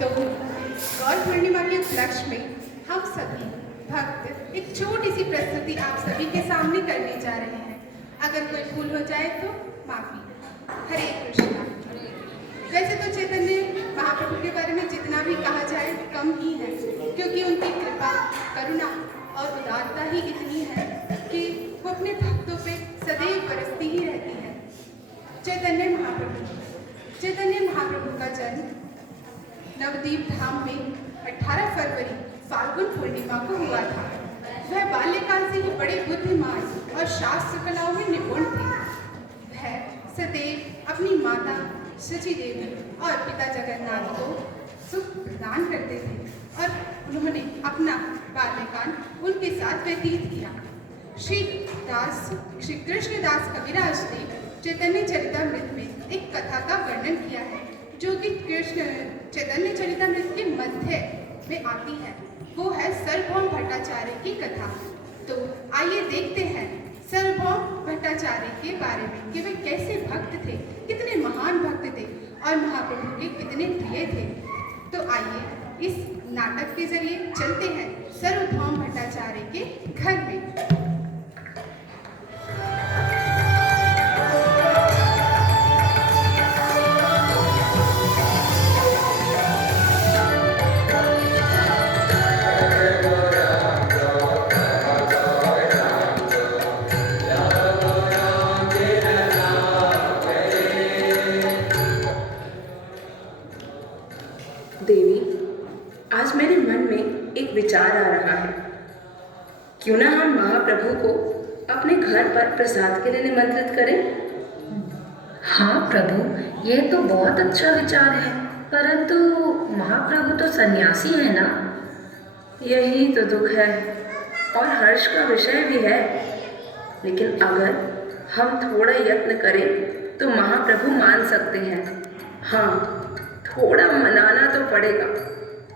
तो गौर पूर्णिमा के उपलक्ष्य में हम सभी भक्त एक छोटी सी प्रस्तुति आप सभी के सामने करने जा रहे हैं। अगर कोई भूल हो जाए तो माफी। हरे कृष्णा। वैसे तो चैतन्य महाप्रभु के बारे में जितना भी कहा जाए कम ही है, क्योंकि उनकी कृपा, करुणा और उदारता ही इतनी है कि वो अपने भक्तों पे सदैव बरसती ही रहती है। चैतन्य महाप्रभु का जन्म नवदीप धाम में 18 फरवरी फाल्गुन पूर्णिमा को हुआ था। वह बाल्यकाल से ही बड़े बुद्धिमान और शास्त्र कलाओं में निपुण थे। वह सदैव अपनी माता शची देवी और पिता जगन्नाथ को सुख प्रदान करते थे और उन्होंने अपना बाल्यकाल उनके साथ व्यतीत किया। श्री कृष्णदास कविराज ने चैतन्य चरितमृत में एक कथा का वर्णन किया है, जो कि चैतन्य चरितमृत के मध्य में आती है। वो है सार्वभौम भट्टाचार्य की कथा। तो आइए देखते हैं सार्वभौम भट्टाचार्य के बारे में कि वे कैसे भक्त थे, कितने महान भक्त थे और महाप्रभु के कितने प्रिय थे। तो आइए इस नाटक के जरिए चलते हैं सार्वभौम भट्टाचार्य के घर में। देवी, आज मेरे मन में एक विचार आ रहा है। क्यों ना हम महाप्रभु को अपने घर पर प्रसाद के लिए निमंत्रित करें? हाँ प्रभु, यह तो बहुत अच्छा विचार है, परंतु महाप्रभु तो सन्यासी है ना। यही तो दुख है और हर्ष का विषय भी है। लेकिन अगर हम थोड़ा यत्न करें तो महाप्रभु मान सकते हैं। हाँ, थोड़ा मनाना तो पड़ेगा,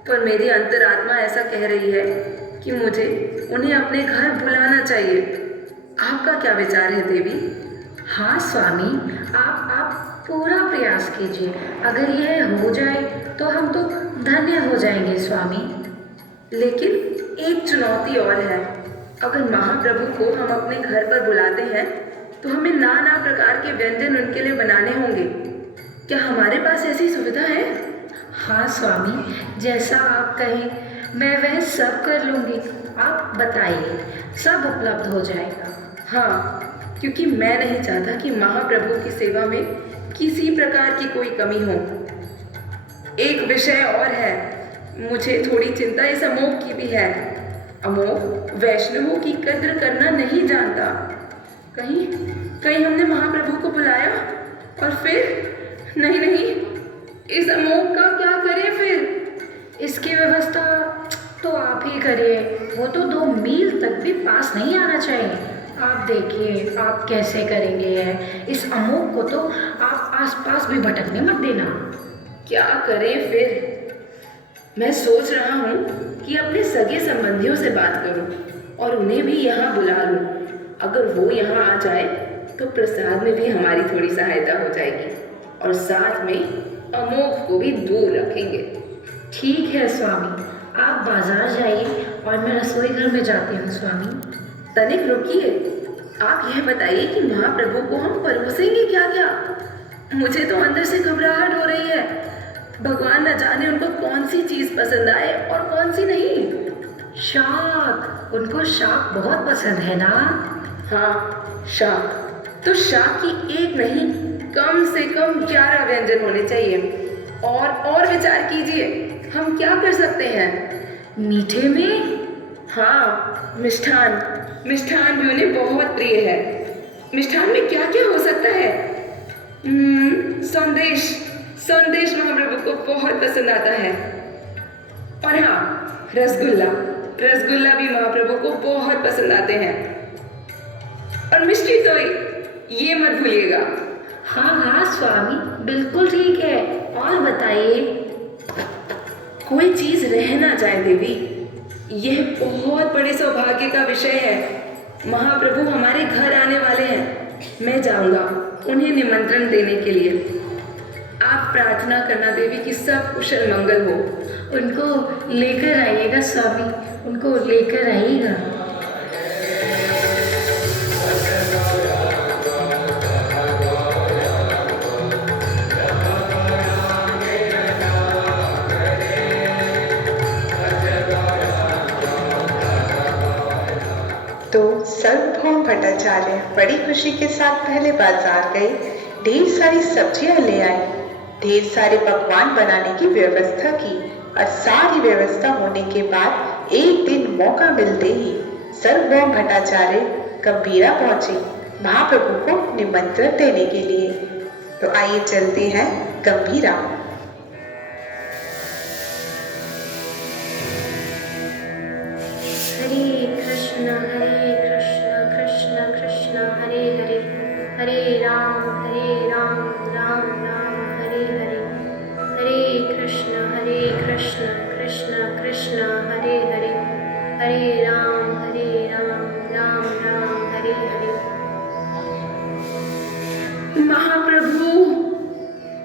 पर मेरी अंतरात्मा ऐसा कह रही है कि मुझे उन्हें अपने घर बुलाना चाहिए। आपका क्या विचार है देवी? हाँ स्वामी, आप पूरा प्रयास कीजिए। अगर यह हो जाए तो हम तो धन्य हो जाएंगे स्वामी। लेकिन एक चुनौती और है। अगर महाप्रभु को हम अपने घर पर बुलाते हैं तो हमें नाना प्रकार के व्यंजन उनके लिए बनाने होंगे। क्या हमारे पास ऐसी सुविधा है? हाँ स्वामी, जैसा आप कहें मैं वह सब कर लूँगी। आप बताइए, सब उपलब्ध हो जाएगा। हाँ, क्योंकि मैं नहीं चाहता कि महाप्रभु की सेवा में किसी प्रकार की कोई कमी हो। एक विषय और है, मुझे थोड़ी चिंता इस अमोघ की भी है। अमोघ वैष्णवों की कद्र करना नहीं जानता। कहीं हमने महाप्रभु को बुलाया और फिर नहीं, इस अमोघ का क्या करें फिर? इसकी व्यवस्था तो आप ही करिए। वो तो 2 मील तक भी पास नहीं आना चाहिए। आप देखिए आप कैसे करेंगे यह। इस अमोघ को तो आप आसपास भी भटकने मत देना। क्या करें फिर? मैं सोच रहा हूँ कि अपने सगे संबंधियों से बात करूँ और उन्हें भी यहाँ बुला लूँ। अगर वो यहाँ आ जाए तो प्रसाद में भी हमारी थोड़ी सहायता हो जाएगी और साथ में अमोघ को भी दूर रखेंगे। ठीक है स्वामी, आप बाजार जाइए और मैं रसोई घर में जाती हूँ स्वामी। तनिक रुकिए, आप यह बताइए कि महाप्रभु को हम परोसेंगे क्या क्या? मुझे तो अंदर से घबराहट हो रही है। भगवान न जाने उनको कौन सी चीज़ पसंद आए और कौन सी नहीं। शाक, उनको शाक बहुत पसंद है ना? हाँ, शाक। तो शाक की एक नहीं, कम से कम 11 व्यंजन होने चाहिए। और विचार कीजिए, हम क्या कर सकते हैं? मीठे में? हाँ, मिष्ठान भी उन्हें बहुत प्रिय है। मिष्ठान में क्या क्या हो सकता है? संदेश महाप्रभु को बहुत पसंद आता है। और हाँ, रसगुल्ला भी महाप्रभु को बहुत पसंद आते हैं। और मिष्टी दोई, ये मत भूलिएगा। हाँ स्वामी, बिल्कुल ठीक है। और बताइए। कोई चीज रह ना जाए देवी, यह बहुत बड़े सौभाग्य का विषय है। महाप्रभु हमारे घर आने वाले हैं। मैं जाऊंगा उन्हें निमंत्रण देने के लिए। आप प्रार्थना करना देवी कि सब कुशल मंगल हो। उनको लेकर आइएगा स्वामी, उनको लेकर आइएगा। तो सार्वभौम भट्टाचार्य बड़ी खुशी के साथ पहले बाजार गए, ढेर सारी सब्जियां ले आए, ढेर सारे पकवान बनाने की व्यवस्था की और सारी व्यवस्था होने के बाद एक दिन मौका मिलते ही सार्वभौम भट्टाचार्य गंभीरा पहुंचे महाप्रभु को निमंत्रण देने के लिए। तो आइए चलते हैं गंभीरा। हरे कृष्ण कृष्ण कृष्ण हरे हरे, हरे राम राम राम हरे हरे, हरे कृष्ण कृष्ण कृष्ण हरे हरे, हरे राम राम राम हरे हरे। महाप्रभु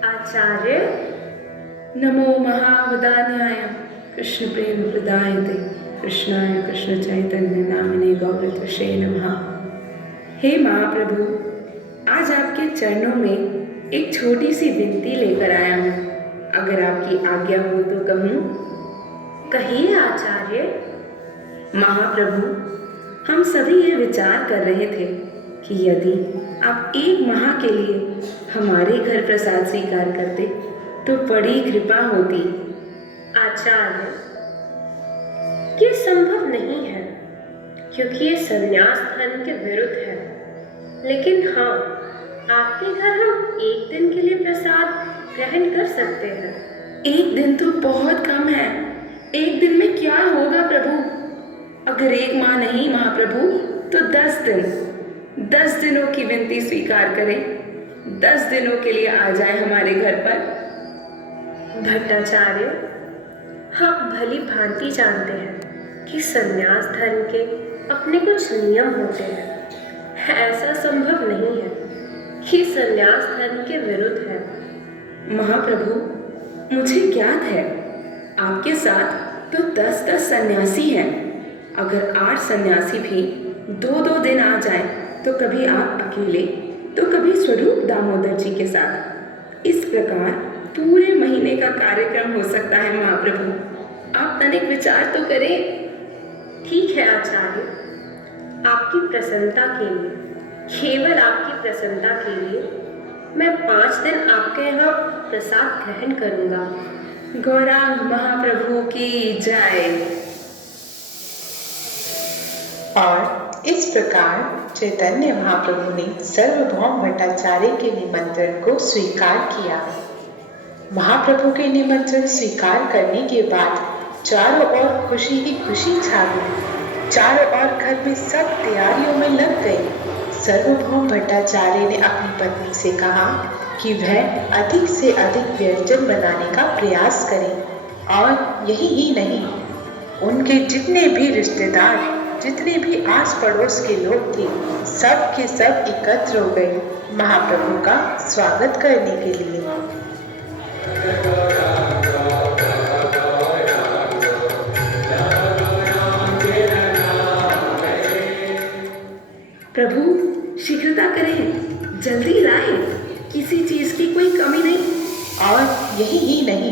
आचार्य नमो महावदान्याय कृष्ण प्रेम प्रदायते कृष्णाय कृष्ण चैतन्य नामिने गौरत्वसे नमः। हे महाप्रभु, आज आपके चरणों में एक छोटी सी विनती लेकर आया हूँ। अगर आपकी आज्ञा हो तो कहूँ? कहिए आचार्य। महाप्रभु, हम सभी ये विचार कर रहे थे कि यदि आप एक माह के लिए हमारे घर प्रसाद स्वीकार करते तो बड़ी कृपा होती। आचार्य, ये संभव नहीं है क्योंकि ये संन्यास धर्म के विरुद्ध है, लेकिन हाँ, आपके घर हम एक दिन के लिए प्रसाद ग्रहण कर सकते हैं। एक दिन तो बहुत कम है। एक दिन में क्या होगा प्रभु? अगर एक माह नहीं महाप्रभु तो 10 दिन, 10 दिनों की विनती स्वीकार करें। 10 दिनों के लिए आ जाए हमारे घर पर। भट्टाचार्य, हम भली भांति जानते हैं कि संन्यास धर्म के अपने कुछ नियम होते हैं। ऐसा संभव नहीं है कि संन्यास धर्म के विरुद्ध है। महाप्रभु, मुझे ज्ञात है आपके साथ तो 10 सन्यासी हैं। अगर 8 सन्यासी भी 2-2 दिन आ जाए तो कभी आप अकेले तो कभी स्वरूप दामोदर जी के साथ। इस प्रकार पूरे महीने का कार्यक्रम हो सकता है महाप्रभु। आप तनिक विचार तो करें। ठीक है आचार्य, आपकी प्रसन्नता के लिए, केवल आपकी प्रसन्नता के लिए मैं 5 दिन आपके यहाँ प्रसाद ग्रहण करूँगा। गौरांग महाप्रभु की जय। और इस प्रकार चैतन्य महाप्रभु ने सार्वभौम भट्टाचार्य के निमंत्रण को स्वीकार किया। महाप्रभु के निमंत्रण स्वीकार करने के बाद चारों ओर खुशी ही खुशी छा गई। चारों ओर घर में सब तैयारियों में लग गए। सार्वभौम भट्टाचार्य ने अपनी पत्नी से कहा कि वह अधिक से अधिक व्यंजन बनाने का प्रयास करें, और यही ही नहीं, उनके जितने भी रिश्तेदार, जितने भी आस पड़ोस के लोग थे, सब के सब एकत्र हो गए महाप्रभु का स्वागत करने के लिए। प्रभु, शीघ्रता करें, जल्दी लाएं, किसी चीज की कोई कमी नहीं। और यही ही नहीं,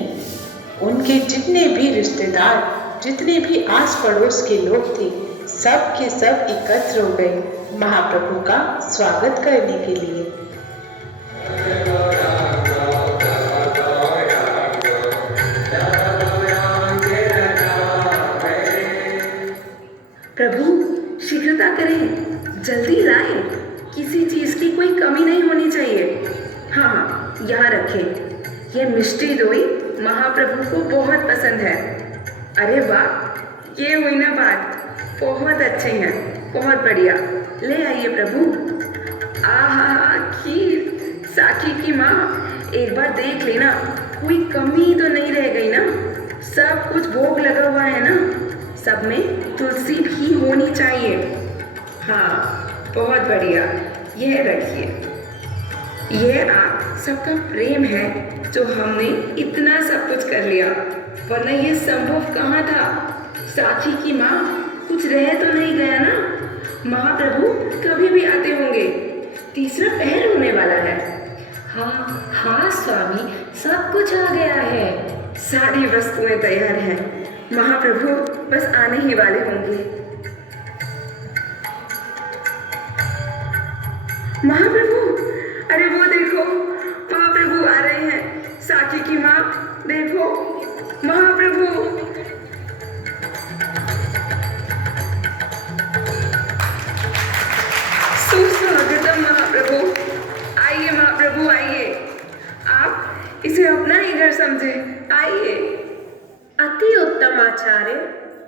उनके जितने भी रिश्तेदार, जितने भी आस पड़ोस के लोग थे, सब के सब एकत्र हो गए महाप्रभु का स्वागत करने के लिए। प्रभु, शीघ्रता करें, जल्दी लाएं, किसी चीज की कोई कमी नहीं होनी चाहिए। हाँ, यहाँ रखें। ये मिष्टी दोई महाप्रभु को बहुत पसंद है। अरे वाह, ये हुई ना बात। बहुत अच्छे हैं, बहुत बढ़िया। ले आइए प्रभु। आहा, खीर, साखी की माँ, एक बार देख लेना, कोई कमी तो नहीं रह गई ना? सब कुछ भोग लगा हुआ है ना? सब में तुलसी भी होनी चाहिए। हाँ, बहुत बढ़िया। यह रखिए, यह आप सबका प्रेम है जो हमने इतना सब कुछ कर लिया, वरना ये संभव कहाँ था। साखी की माँ, कुछ रह तो नहीं गया ना? महाप्रभु कभी भी आते होंगे, तीसरा पहर होने वाला है। हाँ हाँ स्वामी, सब कुछ आ गया है। सारी वस्तुएं तैयार हैं, महाप्रभु बस आने ही वाले होंगे। महाप्रभु, अरे वो देखो, महाप्रभु आ रहे हैं। साखी की माँ, देखो महाप्रभु। सुस्वागतम महाप्रभु। आइए महाप्रभु, आइए। आप इसे अपना ही घर समझे, आइए। अति उत्तम आचार्य,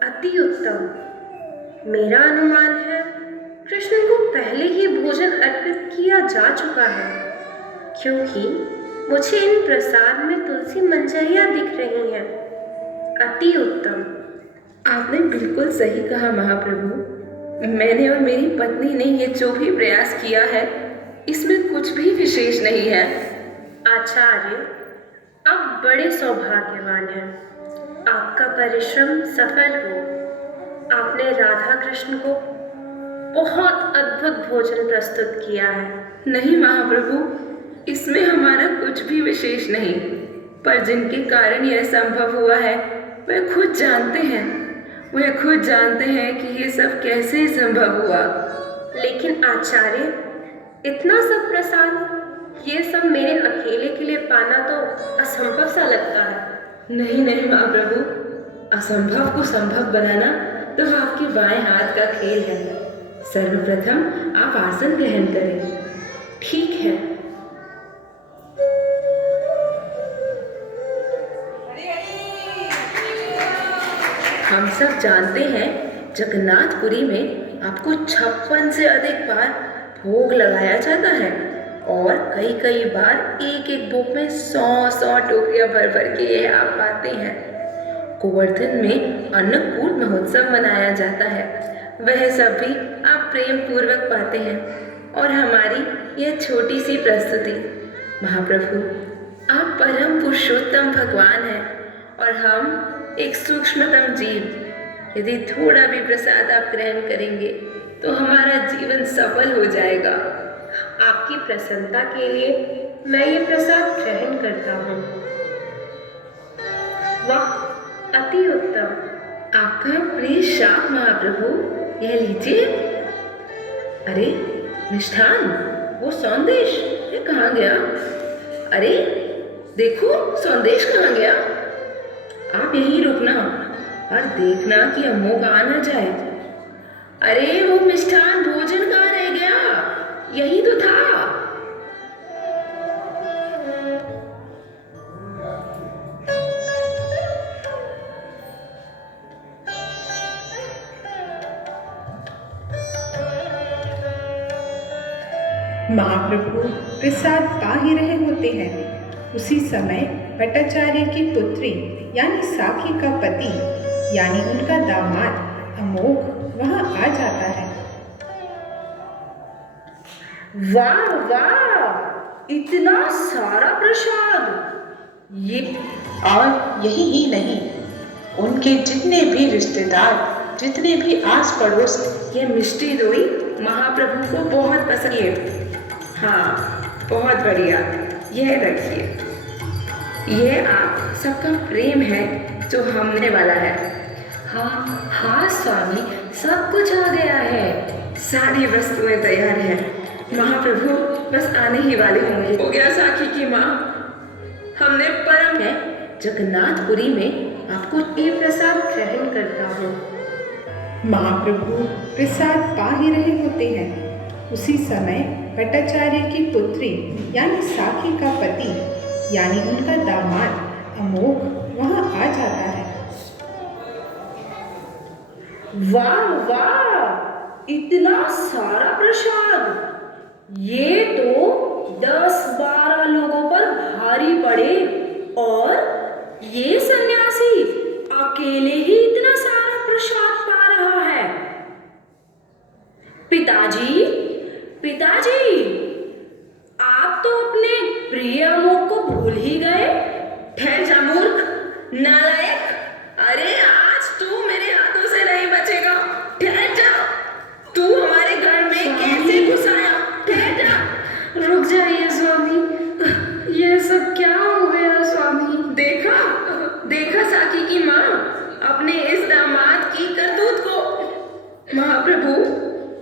अति उत्तम। मेरा अनुमान है कृष्ण को पहले ही भोजन अर्पित किया जा चुका है, क्योंकि मुझे इन प्रसाद में तुलसी मंजरियां दिख रही हैं। अति उत्तम। आपने बिल्कुल सही कहा महाप्रभु। मैंने और मेरी पत्नी ने ये जो भी प्रयास किया है, इसमें कुछ भी विशेष नहीं है। आचार्य, आप बड़े सौभाग्यवान हैं। आपका परिश्रम सफल हो। आपने राधा कृष्ण को बहुत अद्भुत भोजन प्रस्तुत किया है। नहीं महाप्रभु, इसमें हमारा कुछ भी विशेष नहीं, पर जिनके कारण यह संभव हुआ है वह खुद जानते हैं। वह खुद जानते हैं कि ये सब कैसे संभव हुआ। लेकिन आचार्य, इतना सब प्रसाद, ये सब मेरे अकेले के लिए पाना तो असंभव सा लगता है। नहीं नहीं महाप्रभु, असंभव को संभव बनाना तो आपके बाएं हाथ का खेल है। सर्वप्रथम आप आसन ग्रहण करें। ठीक है। हम सब जानते हैं जगन्नाथपुरी में आपको 56 से अधिक बार भोग लगाया जाता है, और कई कई बार एक एक भोग में 100 टोकरियां भर भर के ये आप पाते हैं। गोवर्धन में अन्नकूट महोत्सव मनाया जाता है, वह सब भी आप प्रेम पूर्वक पाते हैं। और हमारी यह छोटी सी प्रस्तुति। महाप्रभु, आप परम पुरुषोत्तम भगवान हैं और हम एक सूक्ष्मतम जीव। यदि थोड़ा भी प्रसाद आप ग्रहण करेंगे तो हमारा जीवन सफल हो जाएगा। आपकी प्रसन्नता के लिए मैं ये प्रसाद ग्रहण करता हूँ। वाह, अति उत्तम। आपका प्रिय शाप महाप्रभु, यह लीजिए। अरे मिष्ठान, वो संदेश ये कहाँ गया? अरे देखो, संदेश कहाँ गया? आप यहीं रुकना और देखना कि अम्मों का आना जाए। अरे वो मिष्ठान भोजन कहाँ रह गया? यही तो था। महाप्रभु प्रसाद पा ही रहे होते हैं। उसी समय भट्टाचार्य की पुत्री यानी साखी का पति यानी उनका दामाद अमोघ वहां आ जाता है। वाह वाह, इतना सारा प्रसाद! ये और यही ही नहीं, उनके जितने भी रिश्तेदार, जितने भी आस पड़ोस, ये मिष्टी दोई महाप्रभु को बहुत पसंद है। हाँ, बहुत बढ़िया। यह रखिए। यह आप सबका प्रेम है जो हमने वाला है। हाँ हाँ स्वामी, सब कुछ आ गया है। सारी वस्तुएं तैयार हैं, महाप्रभु बस आने ही वाले होंगे। हो गया साखी की माँ, हमने परम है जगन्नाथपुरी में आपको ये प्रसाद ग्रहण करता हूँ। महाप्रभु प्रसाद पा ही रहे होते हैं। उसी समय भट्टाचार्य की पुत्री यानी साखी का पति यानी उनका दामाद अमोघ वहां आ जाता है। वाह वाह, इतना सारा प्रसाद! ये तो 10-12 लोगों पर भारी पड़े, और ये सन्यासी अकेले ही इतना सारा प्रसाद पा रहा है। पिताजी, पिताजी, आप तो अपने प्रिय नालायक! अरे आज तू मेरे हाथों से नहीं बचेगा। ठहर जा। तू हमारे घर में कैसे घुस आया? ठहर जा। रुक जाइए स्वामी, यह सब क्या हो गया स्वामी? देखा देखा साकी की माँ अपने इस दामाद की करतूत को। महाप्रभु,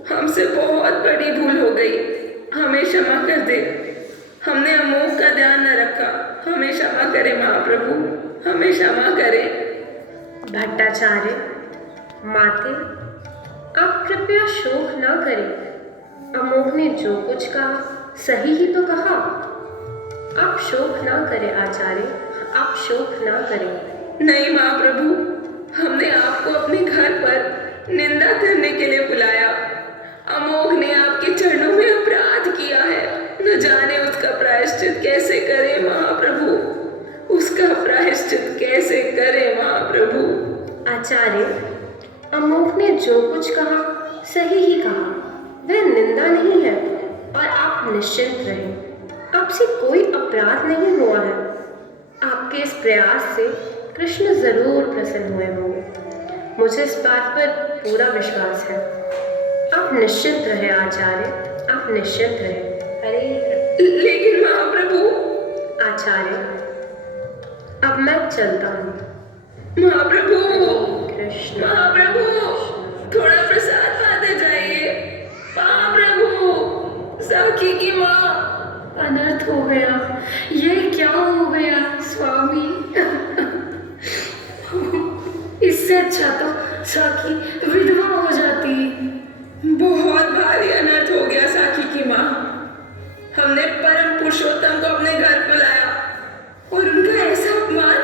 हमसे बहुत बड़ी भूल हो गई, हमें क्षमा कर दे। हमने अमोघ का ध्यान न रखा, हमें क्षमा करे महाप्रभु, हमें क्षमा करे। भट्टाचार्य, माते, आप कृपया शोक न करें। अमोघ ने जो कुछ कहा सही ही तो कहा। आप शोक न करें आचार्य, आप शोक न करें। नहीं महाप्रभु, हमने आपको अपने घर पर निंदा करने के लिए बुलाया। अमोघ ने आपके चरणों में अपराध किया है, न जाने उसका प्रायश्चित कैसे करे महाप्रभु, उसका प्रायश्चित कैसे करे महाप्रभु। आचार्य, अमोघ ने जो कुछ कहा सही ही कहा, वह निंदा नहीं है। और आप निश्चिंत रहें, आपसे कोई अपराध नहीं हुआ है। आपके इस प्रयास से कृष्ण जरूर प्रसन्न हुए होंगे, मुझे इस बात पर पूरा विश्वास है। आप निश्चिंत रहे आचार्य, आप निश्चिंत रहे। अरे लेकिन महाप्रभु। आचार्य, अब मैं चलता हूँ। महाप्रभु, कृष्ण महाप्रभु, थोड़ा प्रसाद पाते जाइए। महाप्रभु, साकी की माँ। अनर्थ हो गया, ये क्या हो गया स्वामी? इससे अच्छा तो साकी विधवा हो जाती। बहुत भारी अनर्थ हो गया साकी की माँ। हमने परम पुरुषोत्तम को अपने घर बुलाया और उनका ऐसा अपमान।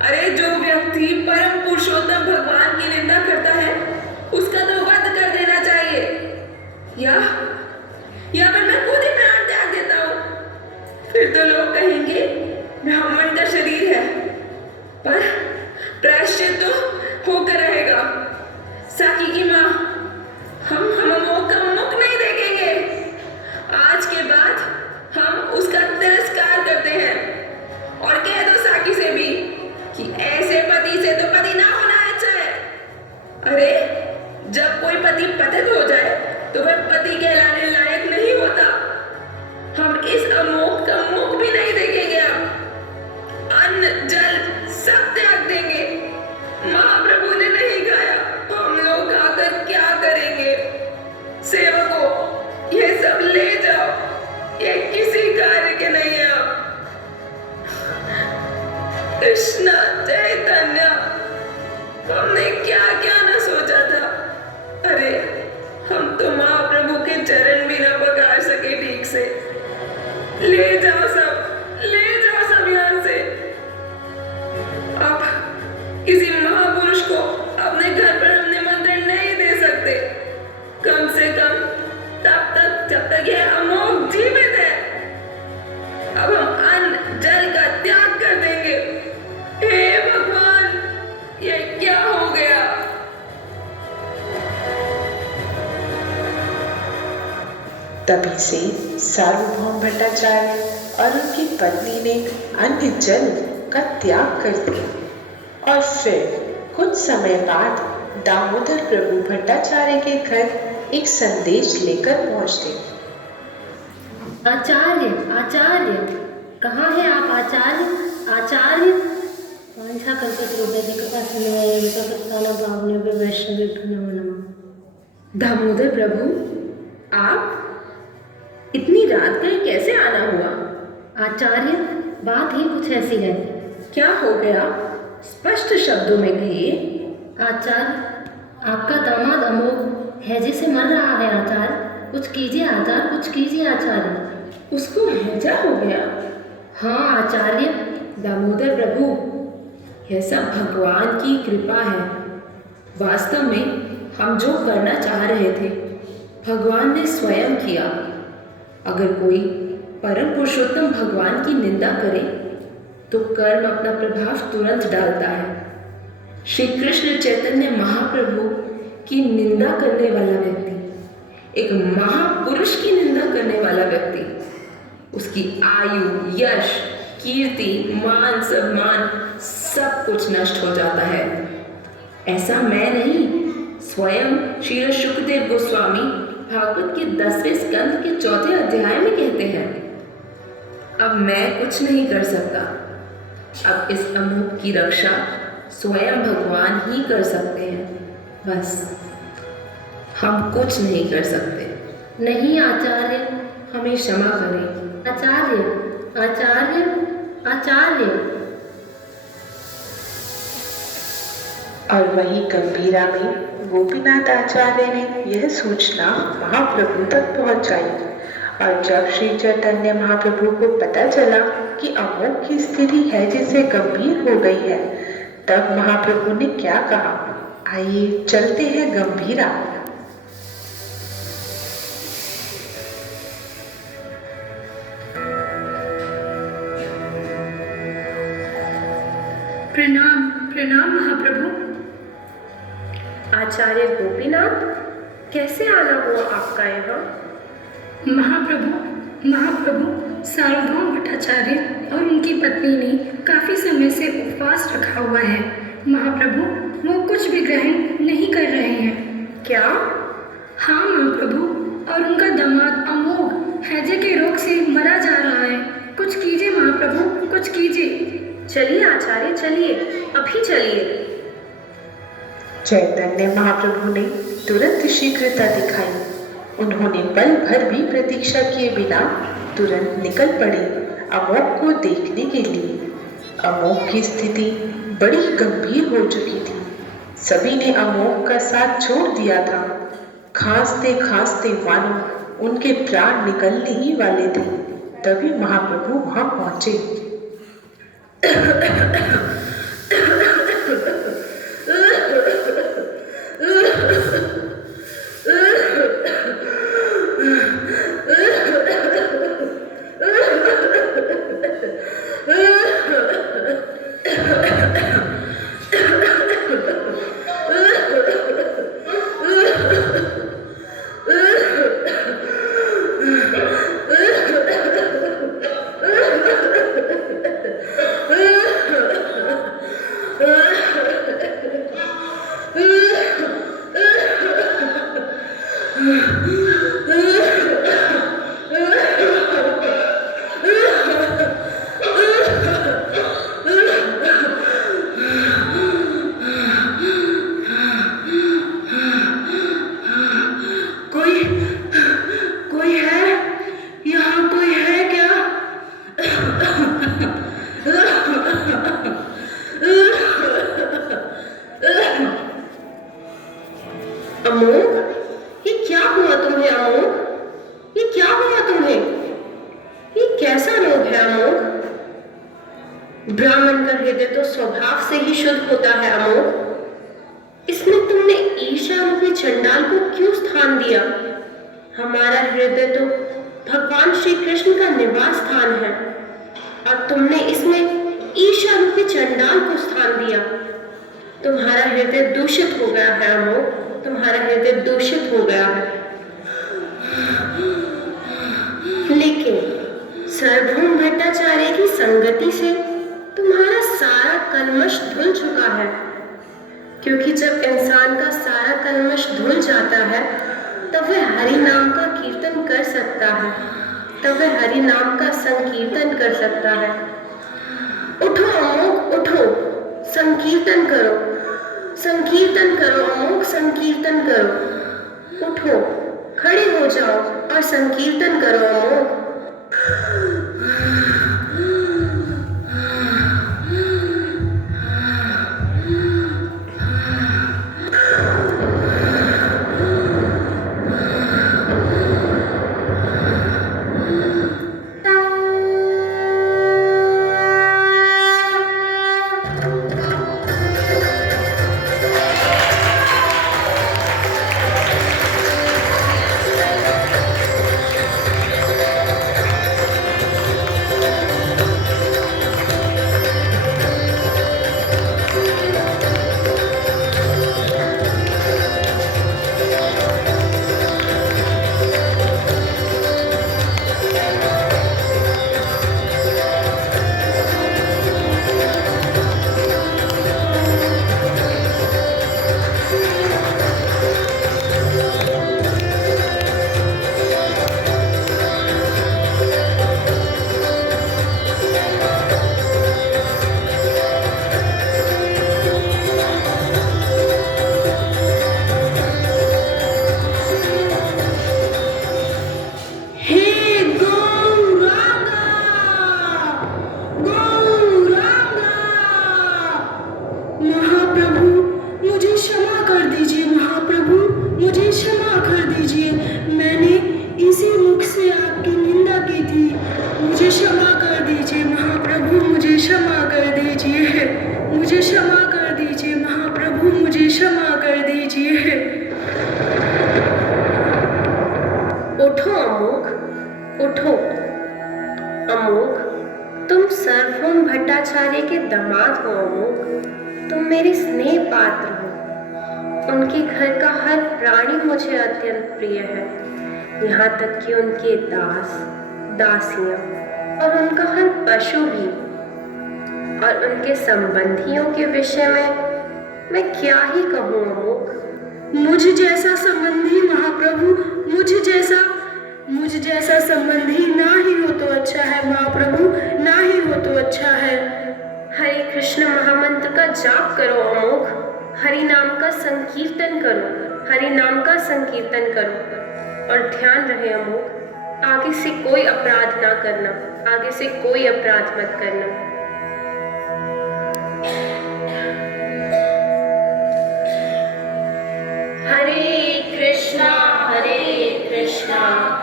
अरे जो व्यक्ति परम पुरुषोत्तम भगवान की निंदा करता है उसका तो वध कर देना चाहिए, या फिर मैं खुद ही प्राण त्याग देता हूँ। फिर तो लोग कहेंगे ब्राह्मण का शरीर है, पर प्रायश्चित तो होकर रहेगा। साकी की माँ, हम अमोघ का मुख नहीं देखेंगे। आज के बाद हम उसका तिरस्कार करते हैं और कह दो साकी से भी कि ऐसे पति से तो पति ना होना अच्छा है। अरे जब कोई पति पतित हो जाए तो वह पति कहलाने लायक नहीं होता। हम इस अमोघ का मुख भी नहीं देखेंगे। अब अन्न जल सब त्याग देंगे। महाप्रभु ने नहीं खाया, हम लोग आकर क्या करेंगे? सेवकों, ये सब ले जाओ, ये किसी कार्य के नहीं है। अब कृष्ण चैतन्य, हमने क्या क्या न सोचा था। अरे हम तो महाप्रभु के चरण भी न पकड़ सके ठीक से। ले जाओ सब, ले जाओ सब यहाँ से। अब किसी महापुरुष को अपने घर पर हम निमंत्रण नहीं दे सकते, कम से कम तब तक जब तक यह अमोघ जीवित है। अब हम अन्न जल का त्याग कर देंगे। हे भगवान, ये क्या हो गया? तभी से सार्वभौम भट्टाचार्य और उनकी पत्नी ने अन्न जल का त्याग कर दिया और फिर कुछ समय बाद दामोदर प्रभु भट्टाचार्य के घर एक संदेश लेकर पहुंचते। आचार्य, आचार्य, कहाँ है आप आचार्य? आचार्य वांछा कल्पतरुभ्यश्च कृपा सिन्धुभ्यो पतितानां पावनेभ्यो वैष्णवेभ्यो नमो नमः। दामोदर प्रभु, आप इतनी रात गए कैसे आना हुआ? आचार्य, बात ही कुछ ऐसी है। क्या हो गया? स्पष्ट शब्दों में कहिए। आचार्य, आपका दामाद अमोघ हैजे से मर रहा है आचार्य, कुछ कीजिए आचार्य, कुछ कीजिए आचार्य। उसको हैजा हो गया? हाँ आचार्य। दामोदर प्रभु, यह सब भगवान की कृपा है। वास्तव में हम जो करना चाह रहे थे भगवान ने स्वयं किया। अगर कोई परम पुरुषोत्तम भगवान की निंदा करे तो कर्म अपना प्रभाव तुरंत डालता है। श्री कृष्ण चैतन्य महाप्रभु की निंदा करने वाला व्यक्ति, एक महापुरुष की निंदा करने वाला व्यक्ति, उसकी आयु, यश, कीर्ति, मान, सम्मान सब कुछ नष्ट हो जाता है। ऐसा मैं नहीं, स्वयं श्री शुकदेव गोस्वामी भागवत के 10वें स्कंद के 4थे अध्याय में कहते हैं, अब मैं कुछ नहीं कर सकता। अब इस अमूक की रक्षा स्वयं भगवान ही कर सकते हैं। बस हम कुछ नहीं कर सकते। नहीं आचार्य, हमें क्षमा करें। आचार्य, आचार्य, आचार्य। और वही गंभीरा में गोपीनाथ आचार्य ने यह सूचना महाप्रभु तक पहुंचाई। और जब श्री चैतन्य महाप्रभु को पता चला कि अमोघ की स्थिति है जिसे गंभीर हो गई है, तब महाप्रभु ने क्या कहा, आइए चलते हैं गंभीरा। प्रणाम प्रणाम महाप्रभु। आचार्य गोपीनाथ, कैसे आना हुआ आपका यहाँ? महाप्रभु सार्वभौम भट्टाचार्य और उनकी पत्नी ने काफी समय से उपवास रखा हुआ है। महाप्रभु, वो कुछ भी ग्रहण नहीं कर रहे हैं। क्या? हाँ महाप्रभु, और उनका दामाद अमोघ हैजे के रोग से मरा जा रहा है। कुछ कीजिए महाप्रभु, कुछ कीजिए। चलिए आचार्य, चलिए, अभी चलिए। चैतन्य महाप्रभु ने तुरंत शीघ्रता दिखाई। उन्होंने पल भर भी प्रतीक्षा किए बिना तुरंत निकल पड़े अमोघ को देखने के लिए। अमोघ की स्थिति बड़ी गंभीर हो चुकी थी। सभी ने अमोघ का साथ छोड़ दिया था। खांसते खांसते मानो उनके प्राण निकलने ही वाले थे। तभी महाप्रभु वहां पहुंचे। अमोघ, ये क्या हुआ तुम्हें अमोघ? ये क्या हुआ तुम्हें? ये कैसा रोग है अमोघ? ब्राह्मण का हृदय तो स्वभाव से ही शुद्ध होता है अमोघ। इसमें तुमने ईर्ष्या रूपी चंडाल को क्यों स्थान दिया? हमारा हृदय तो भगवान श्री कृष्ण का निवास स्थान है और तुमने इसमें ईर्ष्या रूपी चंडाल को स्थान दिया। तुम्हारा हृदय दूषित हो गया है अमोघ, तुम्हारा हृदय दूषित हो गया है। लेकिन सार्वभौम भट्टाचार्य की संगति से तुम्हारा सारा कल्मश धुल चुका है, क्योंकि जब इंसान का सारा कल्मश धुल जाता है तब वह हरि नाम का कीर्तन कर सकता है, तब वह हरि नाम का संकीर्तन कर सकता है। उठो अमोघ, उठो, संकीर्तन करो, संकीर्तन करो अमोघ, संकीर्तन करो। उठो, खड़े हो जाओ और संकीर्तन करो अमोघ। दामाद हो अमोक, तुम मेरे स्नेह पात्र हो। उनके घर का हर प्राणी मुझे अत्यंत प्रिय है, यहाँ तक कि उनके दास, दासियां और उनका हर पशु भी। और उनके संबंधियों के विषय में मैं क्या ही कहूँ अमोक। मुझ जैसा संबंधी महाप्रभु, मुझ जैसा संबंधी ना ही हो तो अच्छा है महाप्रभु, ना ही हो तो अच्छा है। हरे कृष्ण महामंत्र का जाप करो अमोक, हरि नाम का संकीर्तन करो, हरि नाम का संकीर्तन करो। और ध्यान रहे अमोक, आगे से कोई अपराध ना करना, आगे से कोई अपराध मत करना। हरे कृष्णा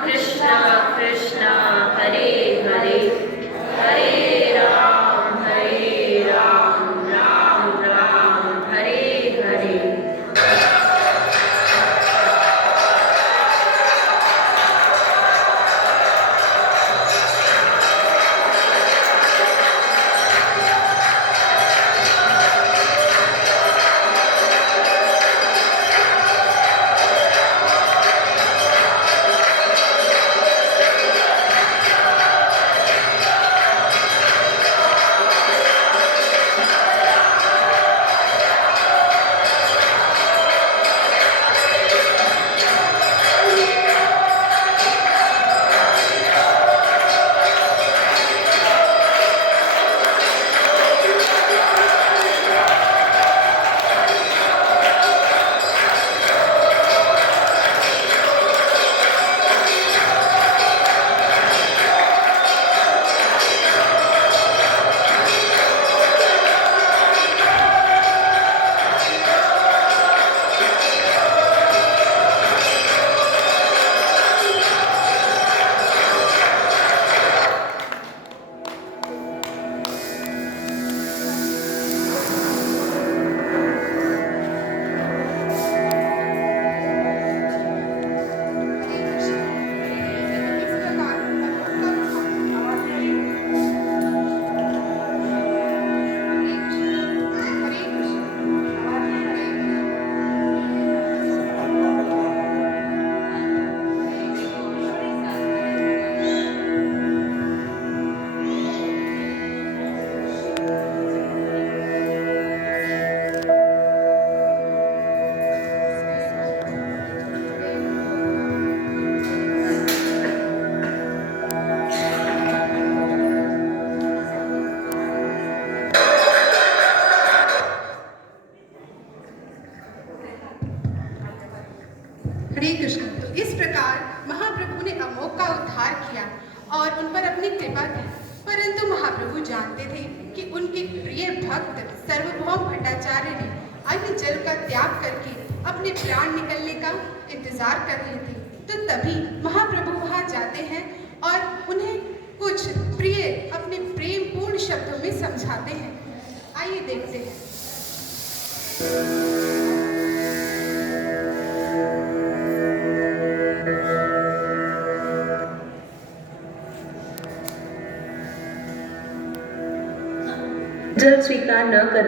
कृष्णा कृष्णा हरे हरे, हरे राम राम राम हरे हरे। हरे कृष्ण। तो इस प्रकार महाप्रभु ने अमोक का उद्धार किया और उन पर अपनी कृपा की। परंतु महाप्रभु जानते थे कि उनके प्रिय भक्त सार्वभौम भट्टाचार्य ने अन्न जल का त्याग करके अपने प्राण निकलने का इंतजार कर रहे थे। तो तभी महाप्रभु वहां जाते हैं और उन्हें कुछ प्रिय अपने प्रेम पूर्ण शब्दों में समझाते हैं। आइए देखते हैं। जल स्वीकार न कर।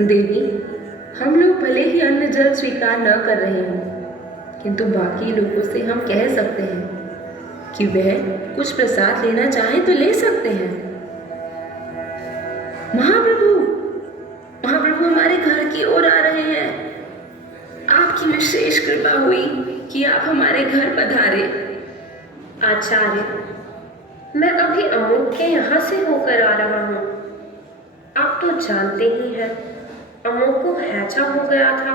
देवी, हम लोग भले ही अन्न जल स्वीकार न कर रहे हों, किंतु बाकी लोगों से हम कह सकते हैं कि वह कुछ प्रसाद लेना चाहे तो ले सकते हैं। महाप्रभु, महाप्रभु हमारे घर की ओर आ रहे हैं। आपकी विशेष कृपा हुई कि आप हमारे घर पधारे। आचार्य, मैं अभी अमोक के यहाँ से होकर आ रहा हूँ। आप तो जानते ही हैं, अमोक को हैजा हो गया था,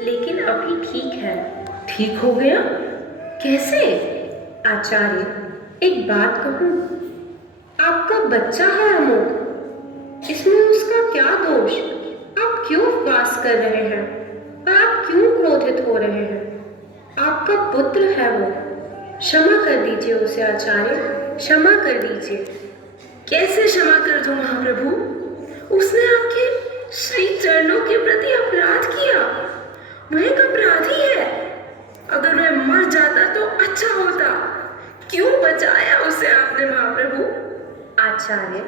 लेकिन अभी ठीक है। ठीक हो गया? कैसे? आचार्य, एक बात कहूँ, आपका बच्चा है अमोक, इसमें उसका क्या दोष? आप क्यों उपवास कर रहे हैं और आप क्यों क्रोधित हो रहे हैं? आपका पुत्र है वो, क्षमा कर दीजिए उसे आचार्य, क्षमा कर दीजिए। कैसे क्षमा कर दूं महाप्रभु? उसने आपके श्री चरणों के प्रति अपराध किया। वह एक अपराधी है। अगर वह मर जाता तो अच्छा होता। आचार्य,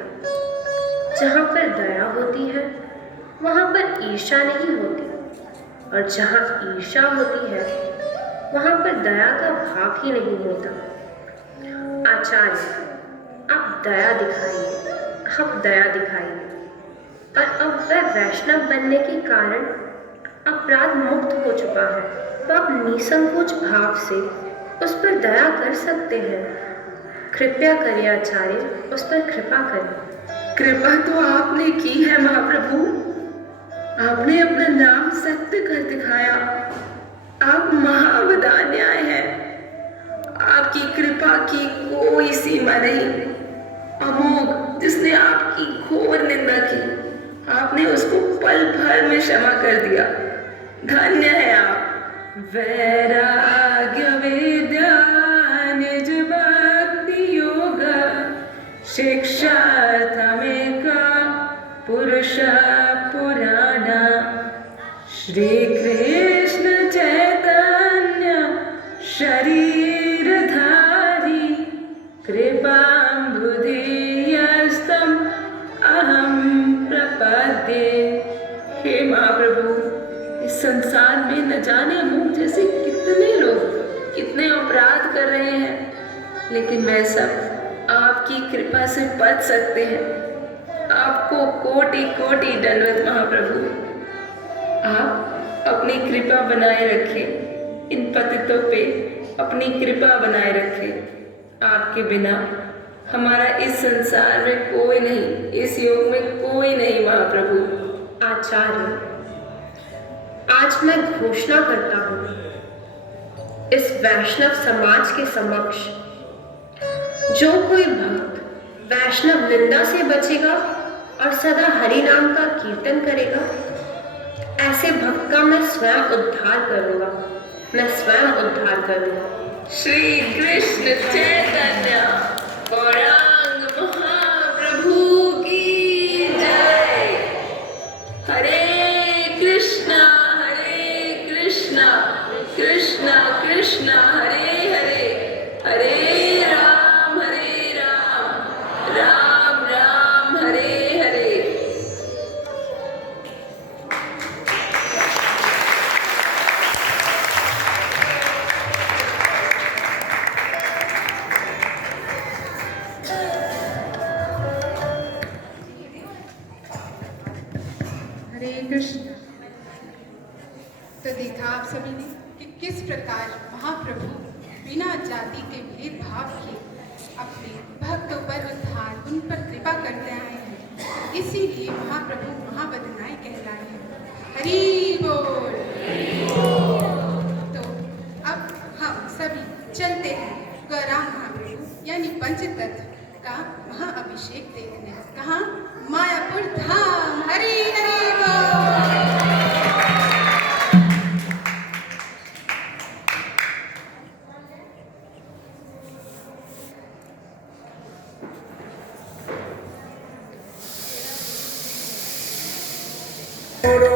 जहाँ पर दया होती है वहाँ पर ईर्ष्या नहीं होती, और जहाँ ईर्ष्या होती है वहाँ पर दया का भाव ही नहीं होता। आचार्य, आप दया दिखाइए, आप दया दिखाइए। और अब वह वैष्णव बनने के कारण अपराध मुक्त हो चुका है, तो आप निसंकोच भाव से उस पर दया कर सकते हैं। कृपया करिए आचार्य, उस पर कृपा करें। कृपा तो आपने की है महाप्रभु, आपने अपना नाम सत्य कर दिखाया। आप महावदान्याय हैं, आपकी कृपा की कोई सीमा नहीं। अमोघ जिसने आपकी घोर निंदा की, आपने उसको पल भर में क्षमा कर दिया। धन्य है आप। वैराग्य विद्या निज भक्ति योग, शिक्षा तमेक पुरुष पुराणा। श्री कृष्ण चैतन्य शरीरधारी, कृपाम्बुधियस्तम् अहं प्रपद्ये। हे महाप्रभु, इस संसार में न जाने मुझ जैसे कितने लोग कितने अपराध कर रहे हैं, लेकिन वह सब आपकी कृपा से बच सकते हैं। आपको कोटि कोटि दंडवत महाप्रभु। आप अपनी कृपा बनाए रखें, इन पतितों पे अपनी कृपा बनाए रखें। आपके बिना हमारा इस संसार में कोई नहीं, इस योग में कोई नहीं महाप्रभु। आचार्य, आज मैं घोषणा करता हूँ इस वैष्णव समाज के समक्ष, जो कोई भक्त वैष्णव निंदा से बचेगा और सदा हरि नाम का कीर्तन करेगा, ऐसे भक्त का मैं स्वयं उद्धार करूँगा, मैं स्वयं उद्धार करूँगा। श्री कृष्ण चैतन्य गौरांग महाप्रभु की जय। हरे कृष्णा कृष्णा कृष्णा हरे हरे, हरे राम राम राम हरे हरे। हरे कृष्ण। तो देखा आप सभी ने कि किस प्रकार महाप्रभु बिना जाति के भेदभाव के अपने भक्तों पर उद्धार, उन पर कृपा करते आए हैं। इसीलिए महाप्रभु महावदनाय कहलाए हैं। हरि बोल। तो अब हम सभी चलते हैं गौरांग महाप्रभु यानी पंचतत्व का महाअभिषेक देखने। कहाँ? मायापुर धाम। हरि हरि बोल। Oro,